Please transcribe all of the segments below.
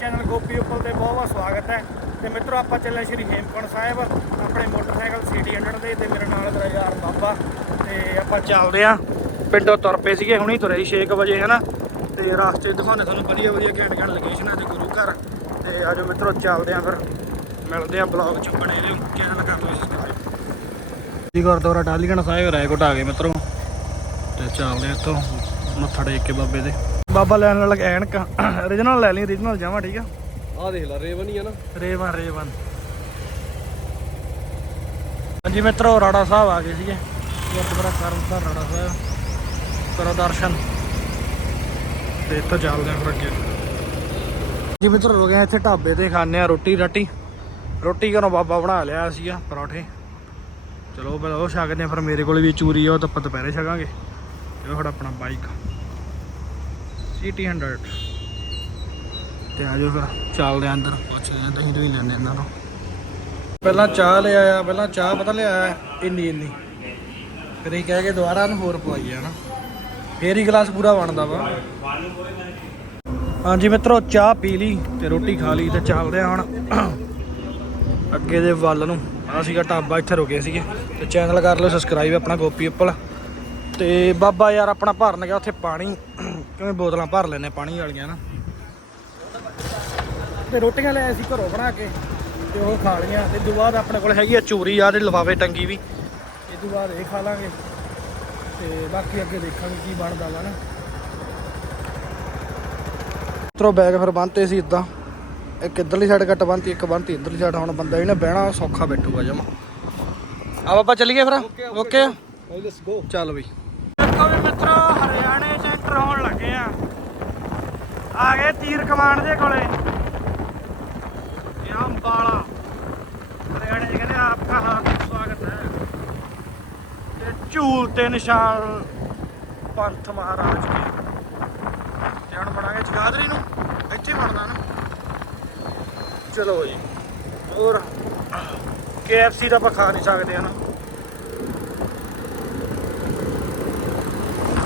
Channel Gopi ਉੱਪਰ ਤੇ ਬਹੁਤ ਬਹੁਤ ਸਵਾਗਤ ਹੈ। ਤੇ ਮਿੱਤਰੋ, ਆਪਾਂ ਚੱਲੇ ਸ਼੍ਰੀ ਹੇਮਕੁੰਟ ਸਾਹਿਬ, ਆਪਣੇ ਮੋਟਰਸਾਈਕਲ ਸਿਟੀ 100 ਦੇ ਤੇ ਮੇਰੇ ਨਾਲ ਮੇਰਾ ਯਾਰ ਬਾਬਾ। ਤੇ ਆਪਾਂ ਚੱਲਦੇ ਆ ਪਿੰਡੋਂ ਤੁਰ ਪਏ ਸੀਗੇ, ਹੁਣੀ ਤੁਰੇ 6 ਵਜੇ, ਹਨਾ? ਤੇ ਰਾਸਤੇ 'ਚ ਦਿਖਾਉਣੇ ਤੁਹਾਨੂੰ ਵਧੀਆ ਵਧੀਆ ਘੈਂਟ ਘੈਂਟ ਲੋਕੇਸ਼ਨਾਂ ਤੇ ਗੁਰੂ ਘਰ। ਤੇ ਆਜੋ ਮਿੱਤਰੋ, ਚੱਲਦੇ ਆ ਫਿਰ। ਮਿਲਦੇ ਆ ਬਲੌਗ 'ਚ ਬਣੇ ਰਹੋ ਚੈਨਲ ਕਰ ਲਓ ਸਬਸਕ੍ਰਾਈਬ ਜੀ ਗੁਰਦੁਆਰਾ ਟਾਲੀਗਣ ਸਾਹਿਬ, ਰਾਏਕੋਟ ਆ ਗਏ ਮਿੱਤਰੋ। ਤੇ ਚੱਲਦੇ ਆ ਇੱਥੋਂ ਮੱਥਾ ਟੇਕ ਕੇ ਬਾਬੇ ਦੇ। ਬਾਬਾ ਲੈਣ ਵਾਲਾ ਐਨਕ origignal ਲੈ ਲਈ origignal ਜਾਵਾਂ ਠੀਕ ਆ? ਆਹ ਦੇਖ ਲੈ ਰੇਵਨ ਹੀ ਆ ਨਾ। ਰੇਵਨ ਰੇਵਨ। ਹਾਂਜੀ ਮਿੱਤਰੋ ਰਾੜਾ ਸਾਹਿਬ ਆ ਗਏ ਸੀਗੇ। ਗੁਰਦੁਆਰਾ ਕਰਮਸਰ ਰਾੜਾ ਸਾਹਿਬ ਕਰੋ ਦਰਸ਼ਨ। ਤੇ ਇੱਥੋਂ ਚੱਲਦੇ ਆ ਫਿਰ ਅੱਗੇ। ਜੀ ਮਿੱਤਰੋ ਰੁਕੇ ਆ ਇੱਥੇ ਢਾਬੇ ਤੇ ਖਾਣੇ ਆ ਰੋਟੀ ਰਾਟੀ। ਰੋਟੀ ਘਰੋਂ ਬਾਬਾ ਬਣਾ ਲਿਆ ਸੀਗਾ ਪਰੌਠੇ। ਚਲੋ ਫਿਰ ਉਹ ਛਕਦੇ ਆ ਫਿਰ ਮੇਰੇ ਕੋਲ ਵੀ ਚੂਰੀ ਆ ਉਹ ਤਾਂ ਆਪਾਂ ਦੁਪਹਿਰੇ ਛਕਾਂਗੇ। ਇਹ ਸਾਡਾ ਆਪਣਾ ਬਾਈਕ ਸਿਟੀ 100 ਤੇ ਆਜੋ ਫਿਰ, ਚੱਲਦੇ ਆਂ ਅੰਦਰ। ਪੁੱਛਦੇ ਆਂ ਦਹੀਂ ਦਹੀਂ ਲੈਣੇ ਇਹਨਾਂ ਨੂੰ ਪਹਿਲਾਂ ਚਾਹ ਲਿਆ ਆ ਪਹਿਲਾਂ ਚਾਹ ਪਤਾ ਲਿਆ ਆ ਇੰਨੀ ਇੰਨੀ। ਫਿਰ ਇਹ ਕਹਿ ਕੇ ਦੁਬਾਰਾ ਨੂੰ ਹੋਰ ਪਵਾਈ ਆ ਨਾ ਫੇਰ ਹੀ ਗਲਾਸ ਪੂਰਾ ਬਣਦਾ ਵਾ। ਹਾਂਜੀ ਮਿੱਤਰੋ, ਚਾਹ ਪੀ ਲਈ ਤੇ ਰੋਟੀ ਖਾ ਲਈ ਤੇ ਚੱਲਦੇ ਆ ਹੁਣ। ਅੱਗੇ ਦੇ ਵੱਲ ਨੂੰ। ਆ ਸੀਗਾ ਢਾਬਾ, ਇੱਥੇ ਰੁਕੇ ਸੀਗੇ। ਤੇ ਚੈਨਲ ਕਰ ਲਓ ਸਬਸਕ੍ਰਾਈਬ ਆਪਣਾ ਗੋਪੀ ਉੱਪਲ। ਤੇ ਬਾਬਾ ਯਾਰ ਆਪਣਾ ਭਰਨ ਗਿਆ ਉੱਥੇ ਪਾਣੀ। ਕਿਵੇਂ ਬੋਤਲਾਂ ਭਰ ਲੈਨੇ ਪਾਣੀ ਵਾਲੀਆਂ ਨਾ। ਤੇ ਰੋਟੀਆਂ ਲੈ ਆਏ ਸੀ ਘਰੋਂ ਬਣਾ ਕੇ ਤੇ ਉਹ ਖਾ ਲਈਆਂ। ਤੇ ਤੋਂ ਬਾਅਦ ਆਪਣੇ ਕੋਲ ਹੈਗੀ ਆ ਚੂਰੀ ਆ ਤੇ ਲਫਾਫੇ ਟੰਗੀ ਵੀ। ਇਹ ਤੋਂ ਬਾਅਦ ਇਹ ਖਾ ਲਾਂਗੇ। ਤੇ ਬਾਕੀ ਅੱਗੇ ਦੇਖਾਂਗੇ ਕੀ ਬਣਦਾ ਵਾ ਨਾ। ਤਰੋ ਬੈਗ ਫਿਰ ਬੰਨਤੇ ਸੀ ਇਦਾਂ। ਇੱਕ ਇੱਧਰਲੀ ਸਾਈਡ ਕੱਟ ਬੰਨਤੀ ਇੱਕ ਬੰਨਤੀ ਇੱਧਰਲੀ ਸਾਈਡ ਹੁਣ ਬੰਦਾ ਇਹਨੇ ਬਹਿਣਾ ਸੌਖਾ ਬੈਠੂਗਾ ਜਮਾ। ਆ ਬਾਬਾ ਚੱਲੀਏ ਫਿਰ? ਓਕੇ ਲੈਟਸ ਗੋ ਚੱਲ ਬਈ। ਮਿੱਤਰੋ ਹਰਿਆਣੇ ਚ ਐਂਟਰ ਲੱਗੇ ਆ। ਆ ਗਏ ਤੀਰ ਕਮਾਨ ਦੇ ਕੋਲੇ। ਇਹ ਅੰਬਾਲਾ। ਹਰਿਆਣੇ ਚ ਕਹਿੰਦੇ ਆਪਕਾ ਹਾਰਦਿਕ ਸਵਾਗਤ ਹੈ। ਤੇ ਝੂਲ ਤੇ ਨਿਸ਼ਾਨ ਪੰਥ ਮਹਾਰਾਜ ਕੇ ਤੇ ਹੁਣ ਬਣਾਂਗੇ ਜਗਾਦਰੀ ਨੂੰ। ਇੱਥੇ ਬਣਦਾ ਨਾ। ਚਲੋ ਜੀ। ਹੋਰ KFC ਦਾ ਆਪਾਂ ਖਾ ਨਹੀਂ ਸਕਦੇ ਹਨਾ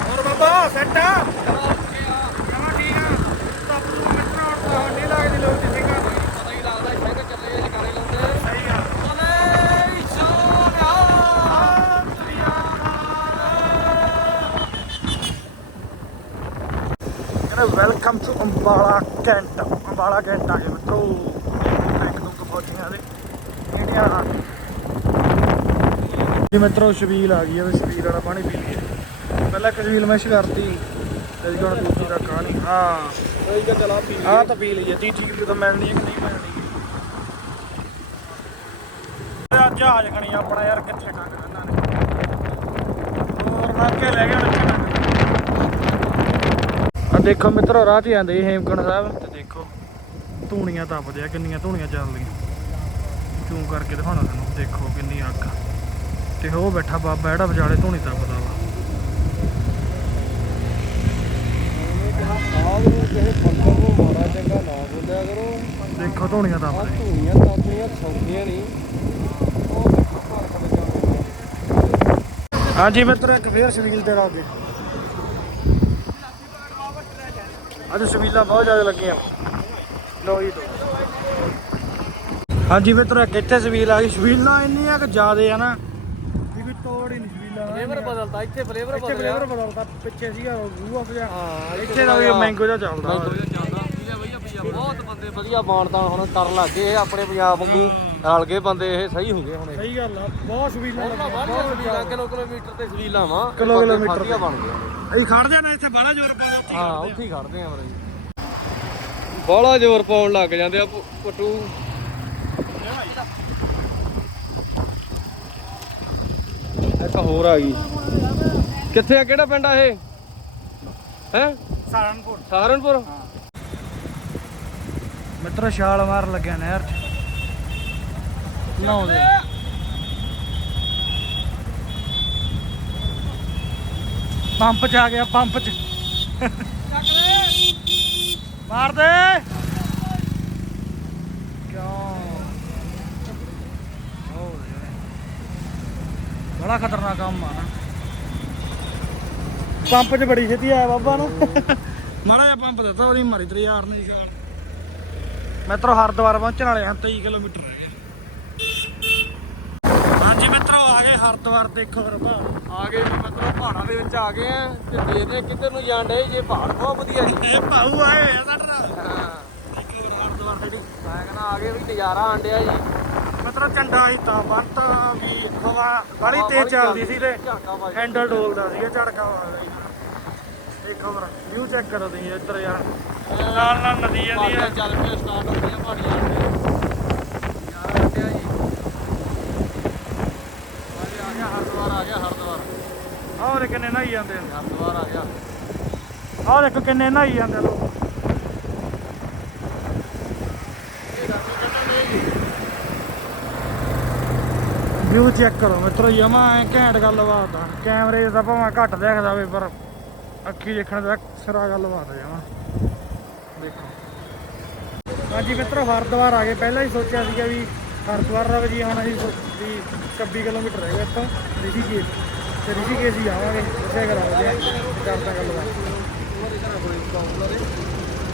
ਹੋਰ ਬਾਬਾ ਸੈੱਟ ਆ ਜਮਾ ਠੀਕ ਆ ਤਾਂ ਮਿੱਤਰਾਂ ਹੁਣ ਤਾਂ ਨਹੀਂ ਲੱਗਦੀ ਲੋਕ ਜਿੱਥੇ ਘਰ ਪਤਾ ਹੀ ਲੱਗਦਾ ਸ਼ਾਇਦ ਚੱਲੇ ਜੇ ਕਰੇ ਲਾਉਂਦੇ ਸਹੀ ਗੱਲ welcome to Ambala cantt. Ambala cantt ਆ ਗਏ ਮਿੱਤਰੋ। ਇੱਕ ਦੋ ਕਪੋਚੀਆਂ ਦੇ। ਇੰਡੀਆ ਜੀ ਮਿੱਤਰੋ ਸ਼ਬੀਲ ਆ ਗਈ ਆ ਵੀ ਸ਼ਬੀਲ ਵਾਲਾ ਪਾਣੀ ਪੀ ਲਈਏ। ਪਹਿਲਾਂ ਸ਼ਬੀਲ ਮੈਸ਼ ਕਰਤੀ ਤੇ ਜੀ ਹੁਣ ਦੂਜੀ ਦਾ ਕਹਾਣੀ ਹਾਂ। ਕੋਈ ਕਿ ਚਲਾ ਪੀ ਆਹ ਤਾਂ ਪੀ ਲਈਏ ਤੀਜੀ ਵੀ ਤਾਂ ਮਿਲਣੀ ਹੈ ਕਿ ਨਹੀਂ ਮਿਲਣੀ? ਤੇ ਅੱਜ ਜਹਾਜ਼ ਖਣੀ ਆਪਣਾ ਯਾਰ ਕਿੱਥੇ ਟੰਗ ਇਹਨਾਂ ਨੇ। ਹੋਰ ਨਾਕੇ ਲੈ ਗਏ ਨੇ ਆ ਦੇਖੋ ਮਿੱਤਰੋ ਰਾਹ 'ਚ ਜਾਂਦੇ ਸੀ ਹੇਮਕੁੰਟ ਸਾਹਿਬ। ਤੇ ਦੇਖੋ ਧੂਣੀਆਂ ਤਪਦੇ ਆ ਕਿੰਨੀਆਂ ਧੂਣੀਆਂ ਚੱਲਦੀਆਂ ਚੂੰ ਕਰਕੇ ਦਿਖਾਉਣਾ ਤੁਹਾਨੂੰ ਦੇਖੋ ਕਿੰਨੀ ਅੱਗ। ਤੇ ਉਹ ਬੈਠਾ ਬਾਬਾ ਜਿਹੜਾ ਵਿਚਾਲੇ ਧੂਣੀ ਤਪਦਾ ਵਾ। ਸਾਧ ਨੂੰ ਕਿਸੇ ਫੰਕਰ ਨੂੰ ਮਾੜਾ ਚੰਗਾ ਨਾ ਬੋਲਿਆ ਕਰੋ। ਦੇਖੋ ਧੂਣੀਆਂ ਆ ਤਪਦੇ ਧੂਣੀਆਂ ਤਾਪਣੀਆਂ ਸੌਖੀਆਂ ਨਹੀਂ। ਉਹ ਦੇਖੋ ਭਾਰਤ ਦੇ ਕੰਮ ਹਾਂਜੀ ਮਿੱਤਰੋ ਇੱਕ ਫੇਰ ਸ਼ਬੀਲ ਤੇ ਲਾ ਦੇ। ਅੱਜ ਸ਼ਬੀਲਾਂ ਬਹੁਤ ਜ਼ਿਆਦਾ ਲੱਗੀਆਂ। ਲੋਈ ਤੋਂ ਹਾਂਜੀ ਮਿੱਤਰੋ ਇੱਕ ਇੱਥੇ ਸ਼ਬੀਲ ਆ ਗਈ। ਸ਼ਬੀਲਾਂ ਇੰਨੀਆਂ ਕਿ ਜ਼ਿਆਦੇ ਆ ਨਾ ਵੀ ਕੋਈ ਤੋੜ ਹੀ ਨਹੀਂ ਸ਼ਬੀਲਾਂ ਦਾ। ਫਲੇਵਰ ਬਦਲਦਾ ਇੱਥੇ ਫਲੇਵਰ ਇੱਥੇ ਫਲੇਵਰ ਬਦਲਦਾ ਪਿੱਛੇ ਸੀਗਾ ਗੂ ਆਫ ਜਿਹਾ ਹਾਂ ਇੱਥੇ ਦਾ ਵੀ ਮੈਂਗੋ ਜਿਹਾ ਚੱਲਦਾ। ਬਹੁਤ ਬੰਦੇ ਵਧੀਆ ਬਾਣਦਾ ਹੁਣ ਕਰਨ ਲੱਗੇ ਇਹ ਆਪਣੇ ਪੰਜਾਬ ਵਾਂਗੂ। ਰਲ ਗਏ ਬੰਦੇ ਇਹ ਸਹੀ ਹੋ ਗਏ ਹੁਣ। ਇਹ ਸਹੀ ਗੱਲ ਆ ਬਹੁਤ ਲੱਗੀਆਂ ਬਾਹਰ ਸਬੀਲਾਂ ਕਿਲੋ ਕਿਲੋਮੀਟਰ ਤੇ ਸਬੀਲਾਂ ਵਾ। Kilo kilometre. ਬਣ ਗਏ ਅਸੀਂ ਖੜ ਜਾਣਾ ਇੱਥੇ ਬਾਲਾ ਜ਼ੋਰ ਪਾਉਂਦੇ ਹਾਂ ਉੱਥੇ ਹੀ ਖੜਦੇ ਆ ਮਰੇ ਬਾਹਲਾ ਜ਼ੋਰ ਪਾਉਣ ਲੱਗ ਜਾਂਦੇ ਆ ਪਟੂ। ਇੱਕ ਹੋਰ ਆ ਗਈ। ਕਿੱਥੇ ਆ? ਕਿਹੜਾ ਪਿੰਡ ਆ ਇਹ? ਹੈ? ਸਹਾਰਨਪੁਰ। ਸਹਾਰਨਪੁਰ? ਮਿੱਤਰ ਛਾਲ ਮਾਰ ਲੱਗਿਆ ਨਹਿਰ 'ਚ। ਨਹਾਉਂਦੇ ਪੰਪ 'ਚ ਆ ਗਿਆ ਪੰਪ 'ਚ। ਮਾਰ ਦੇ ਕਿਉਂ ਬੜਾ ਖਤਰਨਾਕ ਕੰਮ ਆ ਨਾ। ਪੰਪ 'ਚ ਬੜੀ ਛੇਤੀ ਆਇਆ ਬਾਬਾ ਨੂੰ। ਮਾੜਾ ਜਿਹਾ ਪੰਪ ਦਿੱਤਾ ਉਹਦੀ ਮਾਰੀ ਤੇਰੇ ਯਾਰ ਨੇ ਛਾਲ ਮਿੱਤਰੋ ਹਰਿਦੁਆਰ ਪਹੁੰਚਣ ਵਾਲੇ ਹਾਂ 23 ਕਿਲੋਮੀਟਰ ਰਹਿ ਗਏ ਹਾਂਜੀ ਮਿੱਤਰੋ ਆ ਗਏ ਹਰਿਦੁਆਰ ਦੇਖੋ ਫਿਰ ਆ ਗਏ ਮਤਲਬ ਪਹਾੜਾਂ ਦੇ ਵਿੱਚ ਆ ਗਏ ਆ ਤੇ ਦੇਖਦੇ ਕਿੱਧਰ ਨੂੰ ਜਾਣ ਡੇ ਜੇ ਪਹਾੜ ਬਹੁਤ ਵਧੀਆ ਸੀ। ਇਹ ਭਾਊ ਆਏ ਸਾਡੇ ਹਾਂ। ਹਰਿਦੁਆਰ ਜਿਹੜੀ ਮੈਂ ਕਹਿੰਦਾ ਆ ਗਏ ਵੀ ਨਜ਼ਾਰਾ ਆਂਡਿਆ ਜੀ। ਮਤਲਬ ਝੰਡਾ ਹੀ ਤਾਂ ਬੰਤ ਵੀ ਹਵਾ ਬੜੀ ਤੇਜ਼ ਚੱਲਦੀ ਸੀ ਤੇ ਹੈਂਡਲ ਡੋਲਦਾ ਸੀਗਾ ਝੜਕਾ। ਦੇਖੋ ਵਿਊ ਚੈੱਕ ਕਰੋ ਤੁਸੀਂ ਇੱਧਰ ਯਾਰ। ਨਾਲ ਨਾਲ ਨਦੀ ਜਾਂਦੀ ਪਹਾੜੀਆਂ ਹੈ ਚੱਲ ਪਈਆਂ ਸਟਾਰਟ ਹੋ ਗਈਆਂ ਪਹਾੜੀਆਂ ਆਂਡੇ ਨਜ਼ਾਰਾ ਆਂਡਿਆ ਜੀ। ਆ ਗਿਆ ਆ ਗਿਆ ਹਰਦੁਆਰ ਆ ਗਿਆ ਹਰਦੁਆਰ। ਆਹ ਦੇਖ ਕਿੰਨੇ ਨਹਾਈ ਜਾਂਦੇ ਆ? ਹਰਦੁਆਰ ਆ ਗਿਆ। ਆਹ ਦੇਖੋ ਕਿੰਨੇ ਨਹਾਈ ਜਾਂਦੇ ਲੋਕ? ਵਿਊ ਚੈੱਕ ਕਰੋ ਮਿੱਤਰੋ ਜਮਾ ਐ ਘੈਂਟ ਗੱਲਬਾਤ ਆ। ਕੈਮਰੇ ਦਾ ਭਾਵੇਂ ਘੱਟ ਦੇਖਦਾ ਵੇ ਪਰ ਅੱਖੀ ਦੇਖਣ ਦਾ ਸਿਰਾ ਗੱਲਬਾਤ ਆ ਜਮਾ। ਦੇਖੋ। ਹਾਂਜੀ ਮਿੱਤਰੋ ਹਰਿਦੁਆਰ ਆ ਗਏ। ਪਹਿਲਾਂ ਹੀ ਸੋਚਿਆ ਸੀਗਾ ਵੀ ਹਰਿਦੁਆਰ ਦਾ ਵਜੀ ਹੁਣ ਅਸੀਂ ਵੀ 26 ਕਿਲੋਮੀਟਰ ਰਹਿ ਗਏ ਇੱਥੋਂ ਰਿਸ਼ੀਕੇਸ਼। ਤੇ ਰਿਸ਼ੀਕੇਸ਼ ਹੀ ਜਾਵਾਂਗੇ ਉੱਥੇ ਕਰਾਂਗੇ ਕਰਦਾ ਗੱਲਬਾਤ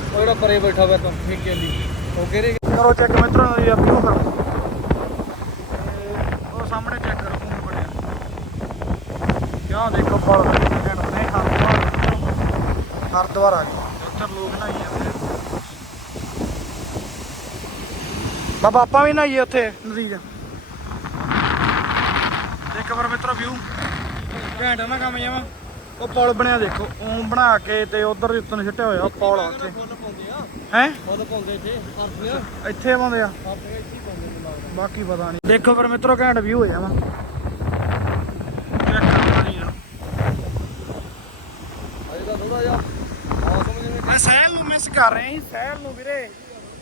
ਉਹ ਜਿਹੜਾ ਪਰੇ ਬੈਠਾ ਹੋਇਆ ਤਾਂ ਠੇਕੇ ਲਈ? ਉਹ ਕਿਹੜੇ ਕਰੋ ਚੈੱਕ ਮਿੱਤਰੋ ਦੀ ਵਿਊ ਕਰੋ? ਉਹ ਸਾਹਮਣੇ ਚੈੱਕ ਕਰੋ ਮੂੰਹ ਬਣਿਆ। ਕਿਉਂ ਦੇਖੋ ਹਰਿਦੁਆਰ ਹਰਿਦੁਆਰ ਆ ਗਏ। ਉੱਧਰ ਲੋਕ ਨਹਾਈ ਜਾਂਦੇ ਆ। ਬਾਬਾ ਆਪਾਂ ਵੀ ਨਹਾਈਏ ਉੱਥੇ। ਨਦੀ 'ਚ ਦੇਖੋ ਪਰ ਮਿੱਤਰੋ ਵਿਊ ਘੈਂਟ ਆ ਨਾ ਕੰਮ ਜਾਵਾਂ ਉਹ ਪੁਲ ਬਣਿਆ ਦੇਖੋ ਉਹ ਬਣਾ ਕੇ ਤੇ ਉਧਰ ਦੇ ਉੱਤੇ ਛਿੱਟਿਆ ਹੋਇਆ ਉਹ ਪੁਲ ਆ ਉੱਥੇ। ਹੈ? ਫੁੱਲ ਪਾਉਂਦੇ ਇੱਥੇ ਇੱਥੇ ਪਾਉਂਦੇ ਆ। ਬਾਕੀ ਪਤਾ ਨਹੀਂ। ਦੇਖੋ ਫਿਰ ਮਿੱਤਰੋ ਘੈਂਟ ਵਿਊ ਹੋ ਜਾਵਾ ਚੈੱਕ ਕਰਨਾ ਨਹੀਂ ਆ ਅਜੇ ਤਾਂ ਥੋੜਾ ਜਿਹਾ ਮੌਸਮ ਜਿਵੇਂ ਮੈਂ ਸਹਿਲ ਨੂੰ ਮਿਸ ਕਰ ਰਿਹਾ ਸੀ ਸਹਿਲ ਨੂੰ ਵੀਰੇ।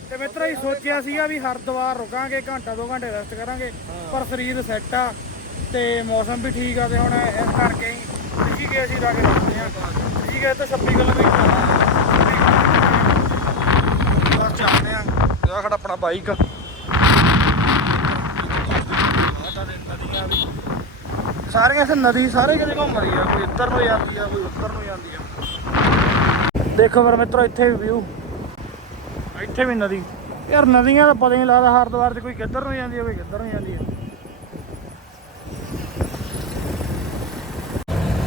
ਤੇ ਮਿੱਤਰੋ ਹੀ ਸੋਚਿਆ ਸੀਗਾ ਵੀ ਹਰਿਦੁਆਰ ਰੁਕਾਂਗੇ ਘੰਟਾ ਦੋ ਘੰਟੇ ਰੈਸਟ ਕਰਾਂਗੇ ਪਰ ਸਰੀਰ ਸੈੱਟ ਆ ਤੇ ਮੌਸਮ ਵੀ ਠੀਕ ਆ ਤੇ ਹੁਣ ਇਸ ਕਰਕੇ ਹੀ ਰਿਸ਼ੀਕੇਸ਼ ਹੀ ਲਾ ਕੇ ਰੱਖਦੇ ਆ ਰਿਸ਼ੀਕੇਸ਼ ਤੋਂ 26 ਕਿਲੋਮੀਟਰ ਬਸ ਚੱਲਦੇ ਆ ਤੇ ਆਹ ਖੜਾ ਆਪਣਾ ਬਾਈਕ ਸਾਰੀਆਂ ਇੱਥੇ ਨਦੀ ਸਾਰੇ ਕਿਤੇ ਘੁੰਮ ਰਹੀ ਆ। ਕੋਈ ਇੱਧਰ ਨੂੰ ਜਾਂਦੀ ਆ ਕੋਈ ਉੱਧਰ ਨੂੰ ਜਾਂਦੀ ਆ। ਦੇਖੋ ਫਿਰ ਮਿੱਤਰੋ, ਇੱਥੇ ਵੀ ਵਿਊ ਇੱਥੇ ਵੀ ਨਦੀ। ਯਾਰ ਨਦੀਆਂ ਦਾ ਪਤਾ ਹੀ ਨਹੀਂ ਲੱਗਦਾ, ਹਰਿਦੁਆਰ 'ਚ ਕੋਈ ਕਿੱਧਰ ਨੂੰ ਜਾਂਦੀ ਹੈ, ਕੋਈ ਕਿੱਧਰ ਨੂੰ ਜਾਂਦੀ ਹੈ।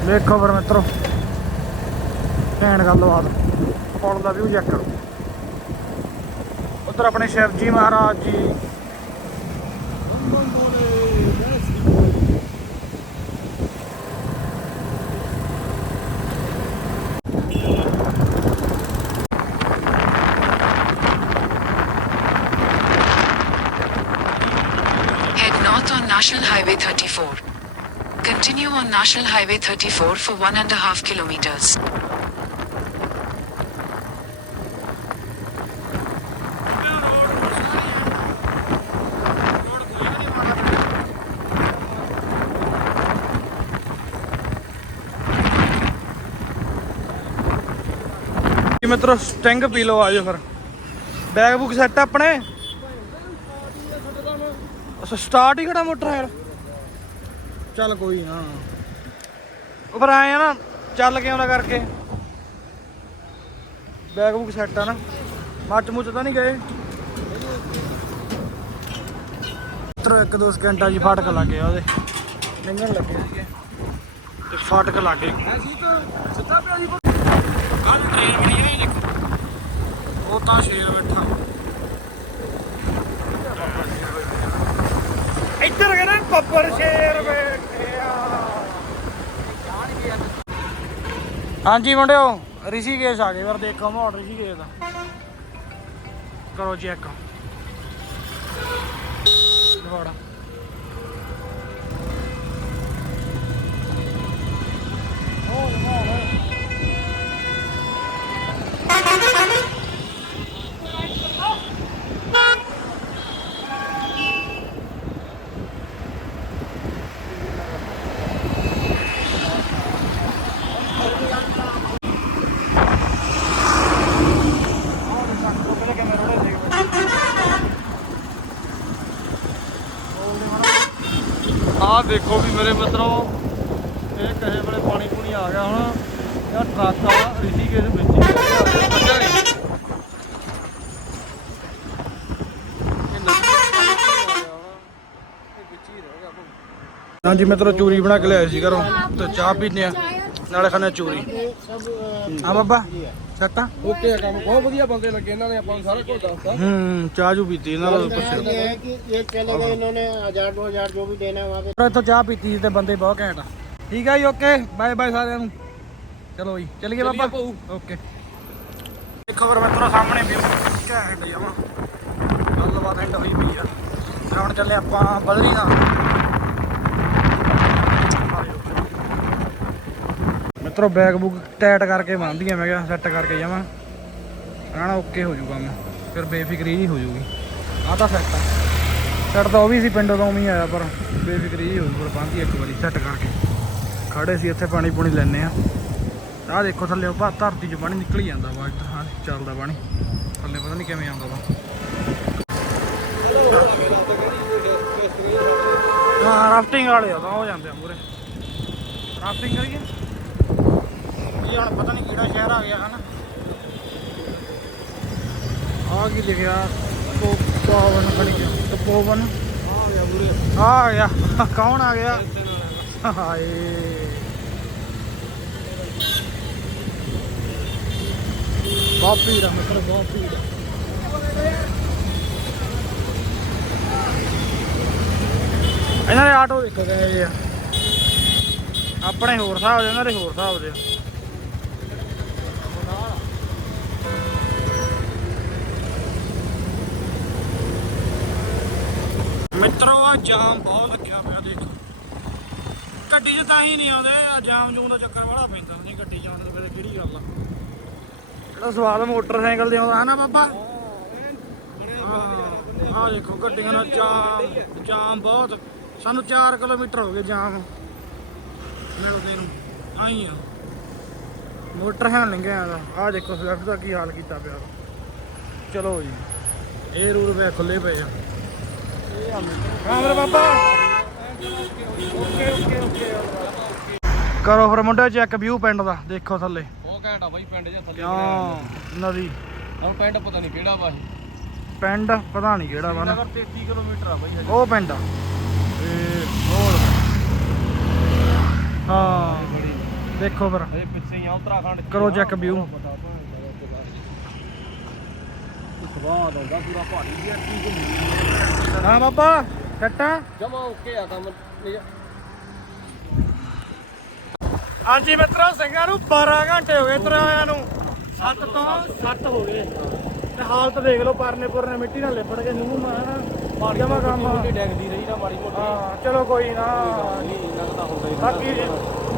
ਦੇਖੋ ਫਿਰ ਮਿੱਤਰੋ, ਭੈਣ ਗੱਲਬਾਤ ਪੁਲ ਦਾ ਵਿਊ ਚੈੱਕ ਕਰੋ। ਉਧਰ ਆਪਣੇ Shiv ji Maharaj ji National Highway 34. Continue on National Highway 34 for one and a half kilometers. ਜੀ ਮਿੱਤਰੋ ਸਟਿੰਗ ਪੀ ਲਓ ਆਜੋ ਫਿਰ ਬੈਗ ਬੁੱਕ ਸੈੱਟ ਆਪਣੇ ਅੱਛਾ ਸਟਾਰਟ ਹੀ ਖੜਾ ਮੋਟਰ ਯਾਰ? ਚੱਲ ਕੋਈ ਨਾ। ਉਹ ਫਿਰ ਆਏ ਆ ਨਾ ਚੱਲ ਕੇ ਆਉਂਦਾ ਕਰਕੇ। ਬੈਗ ਬੁੱਕ ਸੈੱਟ ਆ ਨਾ। ਮੱਚ ਮੁੱਚ ਤਾਂ ਨਹੀਂ ਗਏ। ਮਿੱਤਰੋ ਇੱਕ ਦੋ ਸਕਿੰਟਾਂ 'ਚ ਫਾਟਕ ਲੱਗ ਗਿਆ ਉਹਦੇ। ਲੰਘਣ ਲੱਗੇ। ਸੀਗੇ ਤੇ ਫਾਟਕ ਲੱਗ। ਗਏ ਸਿੱਧਾ ਪਿਆ ਸੀ। ਕੱਲ ਟ੍ਰੇਨ ਵੀ ਨਹੀਂ ਆਈ ਦੇਖੋ ਉਹ ਤਾਂ ਸ਼ੇਰ ਬੈਠਾ। ਇੱਧਰ ਕਹਿੰਦਾ ਬੱਬਰ ਸ਼ੇਰ ਬੈਠਿਆ ਹਾਂਜੀ ਮੁੰਡਿਓ, ਰਿਸ਼ੀਕੇਸ਼ ਆ ਗਏ ਫਿਰ ਦੇਖੋ ਮਾਹੌਲ ਰਿਸ਼ੀਕੇਸ਼ ਦਾ। ਕਰੋ ਚੈੱਕ। ਦਵਾੜਾ ਉਹ ਮਾਹੌਲ। ਦੇਖੋ ਵੀ ਮੇਰੇ ਮਿੱਤਰੋ, ਇਹ ਕਹੇ ਵੇਲੇ ਪਾਣੀ ਪੂਣੀ ਆ ਗਿਆ ਹੁਣ। ਇਹ ਟਰੱਕ ਆ, ਰਿਸ਼ੀਕੇਸ਼ ਵਿੱਚ ਹਾਂਜੀ ਮਿੱਤਰੋ, ਚੂਰੀ ਬਣਾ ਕੇ ਲਿਆਏ ਸੀ ਘਰੋਂ ਤੇ ਚਾਹ ਪੀਨੇ ਆ। ਨਾਲੇ ਖਾਣੇ ਚੂਰੀ। ਆ ਬਾਬਾ ਛੱਤਾ? ਓਕੇ ਕੰਮ ਬਹੁਤ ਵਧੀਆ ਬੰਦੇ ਲੱਗੇ ਇਹਨਾਂ ਨੇ ਆਪਾਂ ਸਾਰਾ ਕੁਝ ਦੱਸਤਾ। ਹੂੰ ਚਾਹੂ ਪੀਤੀ ਇਹਨਾਂ ਦਾ ਪੁੱਛਿਆ। ਇਹ ਕਿ ਇਹ ਇਹਨਾਂ ਚਾਹ ਪੀਤੀ ਤੇ ਬੰਦੇ ਬਹੁਤ ਘੈਂਟ ਆ। ਠੀਕ ਆ ਜੀ ਓਕੇ ਬਾਏ ਬਾਏ ਸਾਰਿਆਂ ਨੂੰ। ਚਲੋ ਜੀ ਚੱਲੀਏ ਬਾਬਾ? ਓਕੇ। ਦੇਖੋ ਫਿਰ ਮਿੱਤਰੋ ਸਾਹਮਣੇ ਵੀ ਘੈਂਟ ਜਾਵਾਂ ਗੱਲਬਾਤ ਐਂਡ ਹੋਈ ਪਈ ਆ। ਹੁਣ ਚੱਲੇ ਆਪਾਂ ਬਦਲੀ ਨਾਲ ਮਿੱਤਰੋ ਬੈਗ ਬੁੱਕ ਟਾਈਟ ਕਰਕੇ ਬੰਨ੍ਹਦੀਆਂ ਮੈਂ ਕਿਹਾ ਸੈੱਟ ਕਰਕੇ ਜਾਵਾਂ। ਹਣਾ ਓਕੇ ਹੋ ਜਾਊਗਾ ਮੈਂ। ਫਿਰ ਬੇਫਿਕਰੀ ਨਹੀਂ ਹੋ ਜਾਊਗੀ। ਆਹ ਤਾਂ ਸੈੱਟ ਆ। ਸੈੱਟ ਤਾਂ ਉਹ ਵੀ ਸੀ, ਪਿੰਡੋਂ ਤੋਂ ਉਵੇਂ ਆਇਆ, ਪਰ ਬੇਫਿਕਰੀ ਹੀ ਹੋਈ ਪਰ ਬੰਦੀ ਇੱਕ ਵਾਰੀ ਸੈੱਟ ਕਰਕੇ। ਖੜੇ ਸੀ, ਇੱਥੇ ਪਾਣੀ ਪੂਣੀ ਲੈਣੇ ਆ ਆਹ ਦੇਖੋ ਥੱਲੇ, ਉਹ ਭਾ ਧਰਤੀ 'ਚ ਪਾਣੀ ਨਿਕਲ ਹੀ ਜਾਂਦਾ ਵਾ ਹਾਂ, ਚੱਲਦਾ ਪਾਣੀ। ਥੱਲੇ ਪਤਾ ਨਹੀਂ ਕਿਵੇਂ ਆਉਂਦਾ ਵਾ। ਹਾਂ ਰਾਫਟਿੰਗ ਵਾਲੇ ਆ, ਤਾਂ ਉਹ ਜਾਂਦੇ ਆ ਮੂਰੇ ਰਾਫਟਿੰਗ ਕਰੀਏ? ਪਤਾ ਨਹੀਂ ਕਿਹੜਾ ਸ਼ਹਿਰ ਆ ਗਿਆ ਹਨ? ਆ ਕੀ ਲਿਖਿਆ? ਤੋਪਾਵਨ ਬਣ ਗਿਆ ਤੋਪਾਵਨ? ਆ ਗਿਆ ਆ ਗਿਆ। ਕੌਣ ਆ ਗਿਆ? ਹਾਏ। ਭੀੜ ਆ ਮਤਲਬ ਭੀੜ ਆ ਇਹਨਾਂ ਦੇ ਆਟੋ ਇੱਕ ਗਏ ਆ। ਆਪਣੇ ਹੋਰ ਹਿਸਾਬ ਦੇ ਇਹਨਾਂ ਦੇ ਹੋਰ ਹਿਸਾਬ ਦੇ ਮਿੱਤਰੋ ਆ ਜਾਮ ਬਹੁਤ ਲੱਗਿਆ ਪਿਆ ਦੇਖੋ। ਗੱਡੀ 'ਚ ਤਾਂ ਹੀ ਨਹੀਂ ਆਉਂਦੇ ਆ ਜਾਮ ਜੂਮ ਦਾ ਚੱਕਰ ਵਾਲਾ ਪੈਂਦਾ ਨਹੀਂ ਗੱਡੀ ਆਉਂਦੇ ਤਾਂ ਫਿਰ ਕਿਹੜੀ ਗੱਲ ਆ? ਜਿਹੜਾ ਸਵਾਦ ਮੋਟਰਸਾਈਕਲ ਦੇ ਆਉਂਦਾ ਹੈ ਨਾ ਬਾਬਾ? ਆ ਦੇਖੋ ਗੱਡੀਆਂ ਦਾ ਜਾਮ ਜਾਮ ਬਹੁਤ। ਸਾਨੂੰ 4 ਕਿਲੋਮੀਟਰ ਹੋ ਗਏ ਜਾਮ। ਮਿਲਦੇ ਨੂੰ ਆਈ ਆ। ਮੋਟਰ ਹੈ ਲੰਘਿਆ ਦਾ ਆ ਦੇਖੋ ਸਵਿਫਟ ਦਾ ਕੀ ਹਾਲ ਕੀਤਾ ਪਿਆ। ਚਲੋ ਜੀ। ਇਹ ਰੂਲ ਵੇ ਖੁੱਲੇ ਪਏ ਆ। ਹਾਂ ਮੇਰੇ ਬਾਬਾ। ਓਕੇ ਓਕੇ ਓਕੇ ਕਰੋ ਫਿਰ ਮੁੰਡੇ ਚੈੱਕ ਵਿਊ ਪਿੰਡ ਦਾ ਦੇਖੋ ਥੱਲੇ। ਬਹੁਤ ਘੈਂਟ ਆ ਬਾਈ ਪਿੰਡ ਜਾਂ ਥੱਲੇ ਕਿਉਂ ਨਦੀ ਹੁਣ ਪਿੰਡ ਪਤਾ ਨਹੀਂ ਕਿਹੜਾ ਵਾ ਇਹ। ਪਿੰਡ ਪਤਾ ਨਹੀਂ ਕਿਹੜਾ ਵਾ ਨਾ। 33 ਕਿਲੋਮੀਟਰ ਆ ਬਾਈ ਉਹ ਪਿੰਡ ਆ। ਤੇ ਹੋਰ? ਹਾਂ। ਦੇਖੋ ਫਿਰ। ਇਹ ਪਿੱਛੇ ਹੀ ਆ ਉੱਤਰਾਖੰਡ ਕਰੋ ਚੈੱਕ ਵਿਊ ਸਵਾਦ ਆਉਂਦਾ ਪੂਰਾ ਪਹਾੜੀ ਜਿਹਾ ਕੀ ਘੁੰਮੀ ਹਾਂ ਬਾਬਾ ਸੱਟਾ। ਜਮਾ ਓਕੇ ਆ ਕੰਮ ਹਾਂਜੀ ਮਿੱਤਰੋ ਸਿੰਘਾਂ ਨੂੰ 12 ਘੰਟੇ ਹੋ ਗਏ ਇੱਧਰ ਆਇਆਂ ਨੂੰ। 7 ਤੋਂ 7 ਹੋ ਗਏ। ਤੇ ਹਾਲਤ ਦੇਖ ਲਓ ਪਰਨੇ ਪੁਰਨੇ ਮਿੱਟੀ ਨਾਲ ਲਿਪੜ ਕੇ ਮਾਰਨਾ ਪਾਣੀ ਦਾ ਕੰਮ ਆ। ਡੈਗਦੀ ਰਹੀ ਨਾ ਮਾੜੀ ਮੋਟੀ। ਹਾਂ ਚਲੋ ਕੋਈ ਨਾ। ਤਾਂ ਹੁੰਦਾ ਬਾਕੀ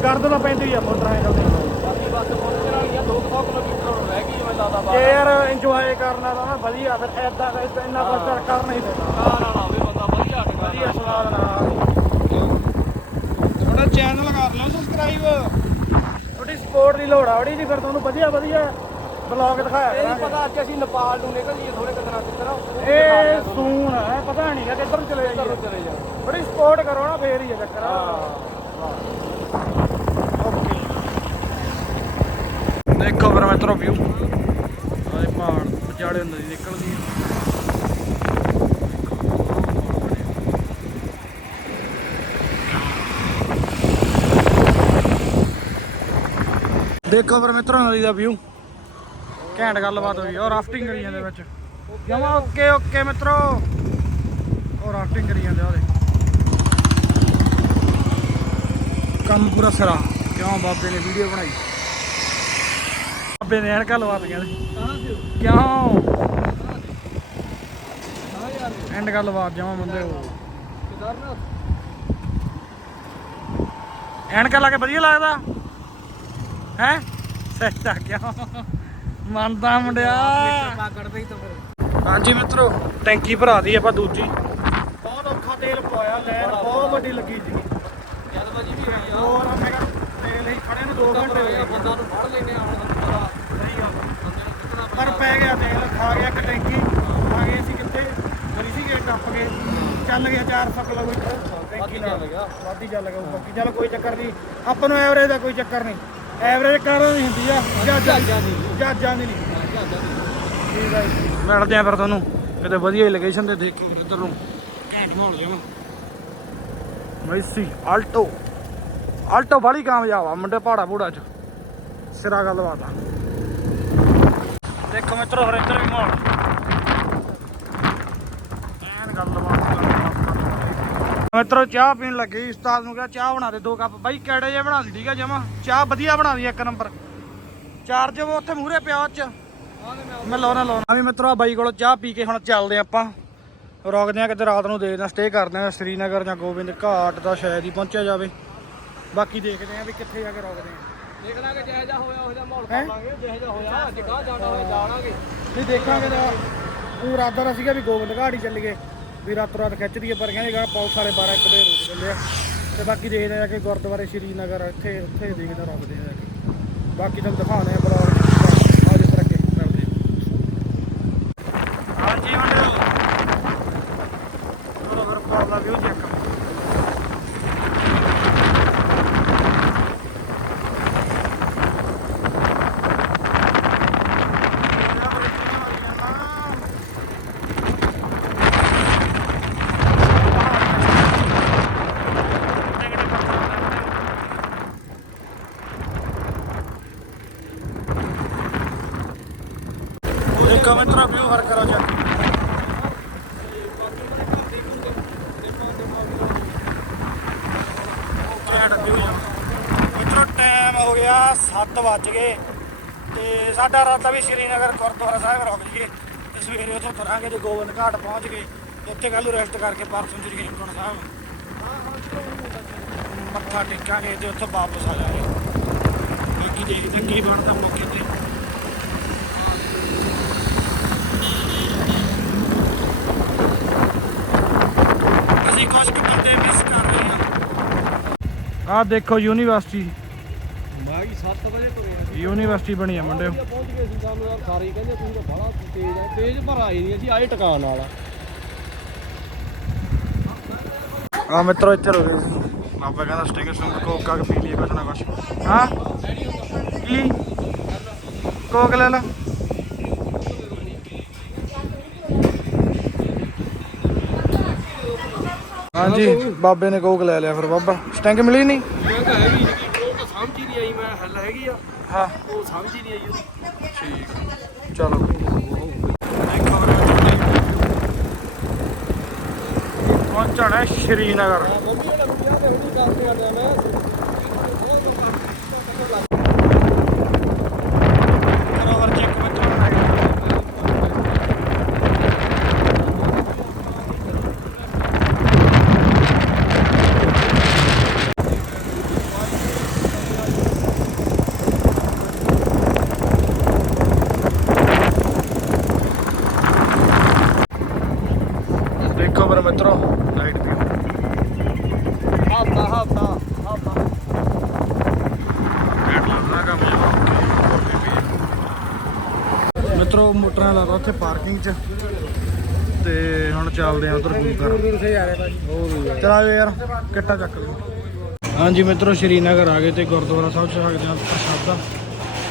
ਗਰਦ ਤਾਂ ਪੈਂਦੀ ਆ ਮੋਟਰਸਾਈਕਲ ਤੇ ਬਾਕੀ ਬਸ ਪਹੁੰਚਣ ਵਾਲੀਆਂ 200 ਕਿਲੋਮੀਟਰ ਰਹਿ ਗਈ ਜਿਵੇਂ ਲੱਗਦਾ ਯਾਰ ਇੰਜੋਏ ਕਰਨਾ ਤਾਂ ਨਾ ਵਧੀਆ ਫਿਰ ਐਦਾਂ ਦਾ ਇੰਨਾ ਕੁਝ ਕਰ ਨਹੀਂ ਦੇਣਾ। ਨਾ ਨਾ ਨਾ ਵਧੀਆ ਟਿਕਾ ਵਧੀਆ ਸਵਾਦ ਨਾਲ। ਤੁਹਾਡਾ ਚੈਨਲ ਕਰ ਲਓ ਸਬਸਕ੍ਰਾਈਬ ਤੁਹਾਡੀ ਸਪੋਰਟ ਦੀ ਲੋੜ ਆ ਫਿਰ ਤੁਹਾਨੂੰ ਵਧੀਆ ਵਧੀਆ ਬਲੌਗ ਦਿਖਾਇਆ ਇਹ ਨਹੀਂ ਕਰਾਂਗੇ। ਪਤਾ ਅੱਜ ਅਸੀਂ ਨੇਪਾਲ ਨੂੰ ਨਿਕਲ ਜੀਏ ਥੋੜੇ ਕਦਰਾਂ ਕਿੱਧਰ ਇਹ ਸੂਨ ਹੈ ਪਤਾ ਨਹੀਂ ਕਿ ਕਿੱਧਰ ਨੂੰ ਚਲੇ ਜਾਈਏ। ਚਲੇ ਜਾ ਬੜੀ ਸਪੋਰਟ ਕਰੋ ਨਾ ਫੇਰ ਹੀ ਹੈ ਚੱਕਰ। ਓਕੇ। ਦੇਖੋ ਫਿਰ ਮਿੱਤਰੋ ਵਿਊ ਆਏ ਪਹਾੜ ਵਿਚਾਲੇ ਨਦੀ ਨਿਕਲਦੀ ਦੇਖੋ ਫਿਰ ਮਿੱਤਰੋ ਨਦੀ ਦਾ ਵਿਊ ਘੈਂਟ ਗੱਲਬਾਤ ਹੋਈ ਔਰ ਰਾਫਟਿੰਗ ਕਰੀ ਜਾਂਦੇ ਵਿੱਚ। ਜਮਾ ਓਕੇ ਓਕੇ ਮਿੱਤਰੋ। ਉਹ ਰਾਫਟਿੰਗ ਕਰੀ ਜਾਂਦੇ ਉਹਦੇ। ਕੰਮ ਪੂਰਾ ਸਰਾ। ਕਿਉਂ ਬਾਬੇ ਨੇ ਵੀਡੀਓ ਬਣਾਈ? ਬਾਬੇ ਨੇ ਐਨਕਾਂ ਲਵਾਤੀਆਂ ਨੇ ਕਿਉਂ? ਐਂਡ ਗੱਲਬਾਤ ਜਮਾ ਬੰਦੇ ਹੋ ਐਨਕਾਂ ਲਾ ਕੇ ਵਧੀਆ ਲੱਗਦਾ। ਹੈ? ਸੱਚ ਆ ਕਿਉਂ ਮੰਨਦਾ ਮੁੰਡਿਆ। ਕੱਢਦੇ ਹੀ ਤਾਂ ਫਿਰ ਹਾਂਜੀ ਮਿੱਤਰੋ ਟੈਂਕੀ ਭਰਾ ਦੀ ਆਪਾਂ ਦੂਜੀ। ਬਹੁਤ ਔਖਾ ਤੇਲ ਪਵਾਇਆ ਲੈਣ ਬਹੁਤ ਵੱਡੀ ਲੱਗੀ ਜੀ। ਜਦ ਵਜੀ ਵੀ ਹੋਈ ਆ। ਹੋਰ ਮੈਂ ਕਿਹਾ ਤੇਲ ਹੀ ਖੜੇ ਨੂੰ 2 ਘੰਟੇ ਹੋ ਗਏ ਬੰਦਾ ਨੂੰ ਫੜ ਲੈਨੇ ਆ ਹੁਣ ਪਤਾ ਸਹੀ ਗੱਲ ਪਰ ਪੈ ਗਿਆ ਤੇਲ ਖਾ ਗਿਆ ਇੱਕ ਟੈਂਕੀ। ਆ ਗਏ ਸੀ ਕਿੱਥੇ? ਮਰੀ ਸੀ ਗਏ ਟੱਪ ਗਏ ਚੱਲ ਗਿਆ 400 ਕਿਲੋਮੀਟਰ ਟੈਂਕੀ ਨਾਲ। ਵਾਦੀ ਚੱਲ ਗਿਆ। ਬਾਕੀ ਚੱਲ ਕੋਈ ਚੱਕਰ ਨਹੀਂ। ਆਪਾਂ ਨੂੰ ਐਵਰੇਜ ਦਾ ਕੋਈ ਚੱਕਰ ਨਹੀਂ। ਐਵਰੇਜ ਕਾਰਨ ਨਹੀਂ ਹੁੰਦੀ ਆ ਜਹਾਜ਼ਾਂ ਦੀ। ਜਹਾਜ਼ਾਂ ਦੀ ਨਹੀਂ। ਠੀਕ ਹੈ ਜੀ। ਮਿਲਦੇ ਆ ਫਿਰ ਤੁਹਾਨੂੰ। ਕਿਤੇ ਵਧੀਆ ਲੋਕੇਸ਼ਨ ਤੇ ਦੇਖ ਕੇ ਇੱਧਰ ਨੂੰ। ਘੈਂਟ ਮਾਹੌਲ ਜਾਵਾਂ ਮੈਸੀ ਆਲਟੋ ਆਲਟੋ ਬੜੀ ਕਾਮਯਾਬ ਆ ਮੁੰਡੇ ਪਹਾੜਾ ਪੂੜਾ ਚ। ਸਿਰਾ ਗੱਲਬਾਤ ਆ। ਦੇਖੋ ਮਿੱਤਰੋ ਫਿਰ ਇੱਧਰ ਵੀ ਮਾਹੌਲ ਐਨ ਗੱਲਬਾਤ ਮਿੱਤਰੋ ਚਾਹ ਪੀਣ ਲੱਗੇ ਉਸਤਾਦ ਨੂੰ ਕਿਹਾ ਚਾਹ ਬਣਾ ਦੇ ਦੋ ਕੱਪ। ਬਾਈ ਕਿਹੜੇ ਜੇ ਬਣਾ ਦੀ ਠੀਕ ਆ ਜਮਾ? ਚਾਹ ਵਧੀਆ ਬਣਾ ਦੀ ਇੱਕ ਨੰਬਰ। ਚਾਰਜ ਉਹ ਉੱਥੇ ਮੂਹਰੇ ਪਿਆ ਉਹ ਚ। ਮੈਂ ਲਾਉਣਾ ਲਾਉਣਾ। ਵੀ ਮਿੱਤਰੋ ਆ ਬਾਈ ਕੋਲੋਂ ਚਾਹ ਪੀ ਕੇ ਹੁਣ ਚੱਲਦੇ ਆਪਾਂ। ਰੁਕਦੇ ਆ ਕਿਤੇ ਰਾਤ ਨੂੰ ਦੇਖਦੇ ਆ ਸਟੇ ਕਰਦੇ ਆ ਸ਼੍ਰੀਨਗਰ ਜਾਂ ਗੋਬਿੰਦ ਘਾਟ ਦਾ ਸ਼ਾਇਦ ਹੀ ਪਹੁੰਚਿਆ ਜਾਵੇ। ਬਾਕੀ ਦੇਖਦੇ ਆ ਵੀ ਕਿੱਥੇ ਜਾ ਕੇ ਰੁਕਦੇ ਆ। ਦੇਖ ਲਾਂਗੇ ਜਿਹੋ ਜਿਹਾ ਹੋਇਆ ਉਹ ਜਿਹਾ ਮਾਹੌਲ? ਕਰ ਲਾਂਗੇ ਜਿਹੋ ਜਿਹਾ ਹੋਇਆ ਕਾ ਜਾਣਾ ਹੋਇਆ ਜਾਣਾਂਗੇ। ਨਹੀਂ ਦੇਖਾਂਗੇ ਤਾਂ। ਇਰਾਦਾ ਤਾਂ ਸੀਗਾ ਵੀ ਗੋਬਿੰਦ ਘਾਟ ਹੀ ਚੱਲੀਏ ਵੀ ਰਾਤੋਂ ਰਾਤ ਖਿੱਚ ਦਈਏ ਪਰ ਕਹਿੰਦੇ ਗਾ ਪੁਲਿਸ ਵਾਲੇ 12 ਇੱਕ ਵਜੇ ਰੁਕ ਜਾਂਦੇ ਆ। ਤੇ ਬਾਕੀ ਦੇਖਦੇ ਆ ਕਿ ਗੁਰਦੁਆਰੇ ਸ਼੍ਰੀਨਗਰ ਇੱਥੇ, ਉੱਥੇ ਦੇਖਦੇ ਆ, ਰੁਕਦੇ ਆ ਜਾ ਕੇ। ਬਾਕੀ ਤੁਹਾਨੂੰ ਦਿਖਾਉਣੇ ਆ ਬਲੌਗ ਆਜੋ ਫਿਰ ਅੱਗੇ ਕਰਦੇ ਆ ਹਾਂਜੀ ਮੰਡਲ ਚਲੋ ਫਿਰ ਕਰ ਲਾ ਵਿਊ ਚੈੱਕ ਦੇਖੋ ਮਿੱਤਰੋ ਵਿਊ ਹਰ ਕਰੋ ਚੈੱਕ ਘੈਂਟ view ਆ। ਮਿੱਤਰੋ ਟਾਈਮ ਹੋ ਗਿਆ 7 ਗਏ ਤੇ ਸਾਡਾ ਇਰਾਦਾ ਵੀ ਸ਼੍ਰੀਨਗਰ, ਗੁਰਦੁਆਰਾ ਸਾਹਿਬ ਰੁਕ ਜੀਏ ਤੇ ਸਵੇਰੇ ਉੱਥੋਂ ਤੁਰਾਂਗੇ ਤੇ ਗੋਬਿੰਦ ਘਾਟ ਪਹੁੰਚ ਗਏ ਤੇ ਉੱਥੇ ਕੱਲ ਨੂੰ ਰੈਸਟ ਕਰਕੇ ਪਰਸੋਂ ਜੀ ਹੇਮਕੁੰਟ ਸਾਹਿਬ। ਮੱਥਾ ਟੇਕਾਂਗੇ ਤੇ ਉੱਥੋਂ ਵਾਪਸ ਆ ਜਾਵਾਂਗੇ। ਬਾਕੀ ਦੇਖਦੇ ਕੀ ਬਣਦਾ ਮੌਕੇ ਤੇ। ਅਸੀਂ ਕੁਝ ਕੁ ਬੰਦੇ ਮਿਸ ਕਰ ਰਹੇ ਹਾਂ। ਆਹ ਦੇਖੋ ਯੂਨੀਵਰਸਿਟੀ। ਬਾਗੀ 7 ਵਜੇ ਤੁਰੇ ਯੂਨੀਵਰਸਿਟੀ ਬਣੀ ਆ ਮੁੰਡੇ ਪਹੁੰਚ ਗਏ ਸੀ ਸਾਨੂੰ ਯਾਰ ਸਾਰੇ ਹੀ ਕਹਿੰਦੇ ਤੁਸੀਂ ਤਾਂ ਬੜਾ ਤੇਜ਼ ਆ। ਤੇਜ਼ ਪਰ ਆਏ ਨਹੀਂ ਅਸੀਂ ਆਏ ਟਿਕਾਣ ਨਾਲ। ਆ ਮਿੱਤਰੋ ਇੱਥੇ ਰੁਕੇ ਸੀ ਬਾਬਾ ਕਹਿੰਦਾ ਸਟਿੰਗ ਸੁੰਗ ਕੋਕਾ ਕੇ ਪੀ ਲਈ ਕੁਛ ਨਾ ਕੁਛ। ਹਾਂ? ਕੀ? ਕੋਕ ਲੈ ਲਾ। ਹਾਂਜੀ ਬਾਬੇ ਨੇ ਕੋਕ ਲੈ ਲਿਆ ਫਿਰ ਬਾਬਾ। ਸਟਿੰਗ ਮਿਲੀ ਨਹੀਂ? ਮੈਂ ਤਾਂ ਹੈਗੀ ਨਹੀਂ ਉਹ ਤਾਂ ਸਮਝ ਹੀ ਨਹੀਂ ਆਈ ਮੈਂ ਹੱਲ ਹੈਗੀ ਆ। ਹਾਂ। ਉਹ ਸਮਝ ਹੀ ਨਹੀਂ ਆਈ ਉਹਦੀ। ਚਲੋ। ਪਹੁੰਚਣਾ ਹੈ ਸ਼੍ਰੀਨਗਰ ਮੰਮੀ ਨੇ ਰੁਪਿਆ ਤੇ ਹੁਣੀ ਕਰਦੇ ਕਰਦੇ ਮੈਂ ਬਰਾਬਰ ਚੈੱਕ ਮਿੱਤਰੋ ਦੇਖੋ ਮੇਰੇ ਮਿੱਤਰੋ ਲਾਈਟ ਵੀ ਹਫਤਾ ਹਫਤਾ ਹਫਤਾ ਗੇਟ ਲੱਗਣਾ ਕੰਮ ਮਿੱਤਰੋ ਮੋਟਰਾਂ ਲਾਦਾ ਉੱਥੇ ਪਾਰਕਿੰਗ 'ਚ। ਤੇ ਹੁਣ ਚੱਲਦੇ ਆ ਉਧਰ ਗੁਰੂ ਘਰ। ਦੂਰ ਯਾਰ, ਕਿੱਟਾ ਚੱਕ ਲਓ। ਹਾਂਜੀ ਮਿੱਤਰੋ, ਸ਼੍ਰੀਨਗਰ ਆ ਗਏ ਤੇ ਗੁਰਦੁਆਰਾ ਸਾਹਿਬ ਚ ਸਕਦੇ ਆ ਪ੍ਰਸ਼ਾਦਾ।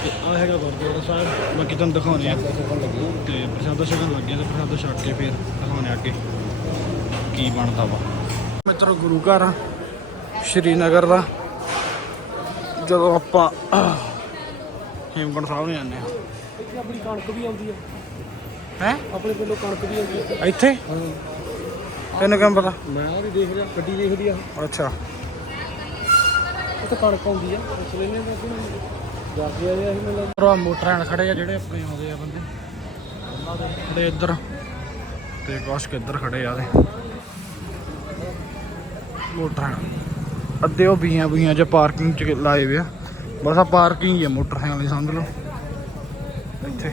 ਤੇ ਆ ਹੈਗਾ ਗੁਰਦੁਆਰਾ ਸਾਹਿਬ। ਬਾਕੀ ਤੁਹਾਨੂੰ ਦਿਖਾਉਣੇ ਆ ਤੇ ਪ੍ਰਸ਼ਾਦਾ ਛਕਣ ਲੱਗ ਗਿਆ ਤੇ ਪ੍ਰਸ਼ਾਦਾ ਛਕ ਕੇ ਫਿਰ ਦਿਖਾਉਣੇ ਆ ਅੱਗੇ ਕੀ ਬਣਦਾ ਵਾ। ਮਿੱਤਰੋ, ਗੁਰੂ ਘਰ ਆ। ਸ਼੍ਰੀਨਗਰ ਦਾ। ਜਦੋਂ ਆਪਾਂ ਹੇਮਕੁੰਟ ਸਾਹਿਬ ਨੂੰ ਜਾਂਦੇ ਆ ਇੱਥੇ ਆਪਣੀ ਕਣਕ ਵੀ ਆਉਂਦੀ ਆ। ਹੈ? ਆਪਣੇ ਕੋਲੋਂ ਕਣਕ ਵੀ ਆਉਂਦੀ ਆ। ਇੱਥੇ? ਤੈਨੂੰ ਕਿਵੇਂ ਪਤਾ? ਮੈਂ ਵੀ ਦੇਖ ਰਿਹਾ ਗੱਡੀ ਦੇਖਦੀ ਆ। ਅੱਛਾ। ਉੱਥੇ ਕਣਕ ਆਉਂਦੀ ਆ। ਉਸ ਲੈਣੇ ਦਾ ਕਿ ਜਾਂਦੇ ਆ ਅਸੀਂ ਮੈਨੂੰ। ਭਰਾ ਮੋਟਰਾਂ ਨਾਲ ਖੜੇ ਆ ਜਿਹੜੇ ਆਪਣੇ ਆਉਂਦੇ ਆ ਬੰਦੇ। ਉਹਨਾਂ ਦੇ ਖੜੇ ਇੱਧਰ। ਤੇ ਕੁਛ ਕੁ ਇੱਧਰ ਖੜੇ ਆ ਤੇ ਮੋਟਰਾਂ ਅੱਧੇ ਉਹ ਬੀਆਂ ਬੀਆਂ ਚ ਪਾਰਕਿੰਗ ਚ ਲਾਏ ਵੇ ਆ। ਬਸ ਆ ਪਾਰਕਿੰਗ ਹੀ ਆ ਮੋਟਰਾਂ ਵਾਲੀ ਸਮਝ ਲਓ। ਇੱਥੇ।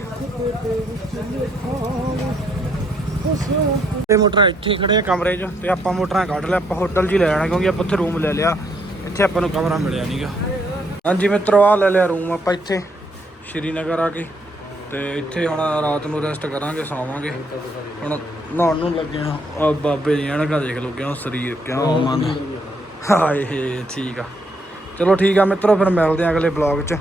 ਤੇ ਮੋਟਰਾਂ ਇੱਥੇ ਹੀ ਖੜੇ ਆ ਕਮਰੇ 'ਚ ਤੇ ਆਪਾਂ ਮੋਟਰਾਂ ਕੱਢ ਲਿਆ, ਆਪਾਂ ਹੋਟਲ 'ਚ ਹੀ ਲੈ ਜਾਣਾ ਕਿਉਂਕਿ ਆਪਾਂ ਉੱਥੇ ਰੂਮ ਲੈ ਲਿਆ। ਇੱਥੇ ਆਪਾਂ ਨੂੰ ਕਮਰਾ ਮਿਲਿਆ ਨਹੀਂਗਾ ਹਾਂਜੀ ਮਿੱਤਰੋ ਆ ਲੈ ਲਿਆ ਰੂਮ ਆਪਾਂ ਇੱਥੇ, ਸ਼੍ਰੀਨਗਰ ਆ ਕੇ। ਤੇ ਇੱਥੇ ਹੁਣ ਰਾਤ ਨੂੰ ਰੈਸਟ ਕਰਾਂਗੇ, ਸੌਵਾਂਗੇ। ਹੁਣ ਨਹਾਉਣ ਨੂੰ ਲੱਗੇ ਆ। ਬਾਬੇ ਜੀ ਐਨਕਾਂ ਦੇਖ ਲਓ, ਕਿਉਂ ਸਰੀਰ, ਕਿਉਂ ਮਨ। ਹਾਏ, ਠੀਕ ਆ। ਚਲੋ ਠੀਕ ਆ ਮਿੱਤਰੋ, ਫਿਰ ਮਿਲਦੇ ਆ ਅਗਲੇ ਬਲੌਗ 'ਚ।